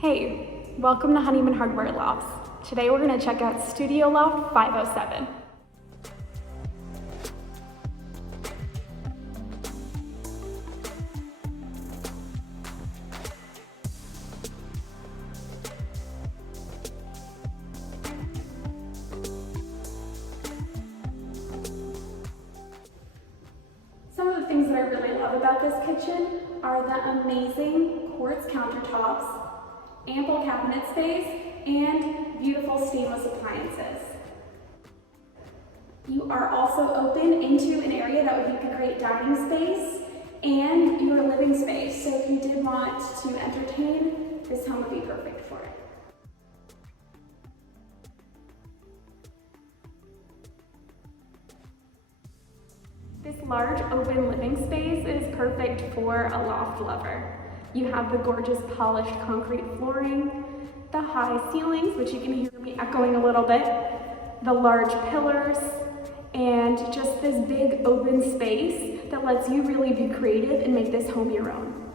Hey, welcome to Honeyman Hardware Lofts. Today we're going to check out Studio Loft 507. Some of the things that I really love about this kitchen are the amazing quartz countertops, ample cabinet space, and beautiful stainless appliances. You are also open into an area that would be a great dining space and your living space. So if you did want to entertain, this home would be perfect for it. This large open living space is perfect for a loft lover. You have the gorgeous polished concrete flooring, the high ceilings, which you can hear me echoing a little bit, the large pillars, and just this big open space that lets you really be creative and make this home your own.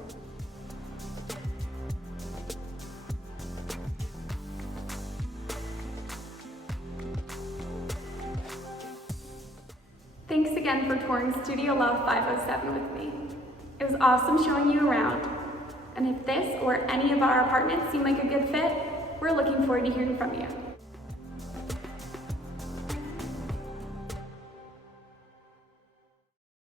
Thanks again for touring Studio Loft 507 with me. It was awesome showing you around. And if this or any of our apartments seem like a good fit, we're looking forward to hearing from you.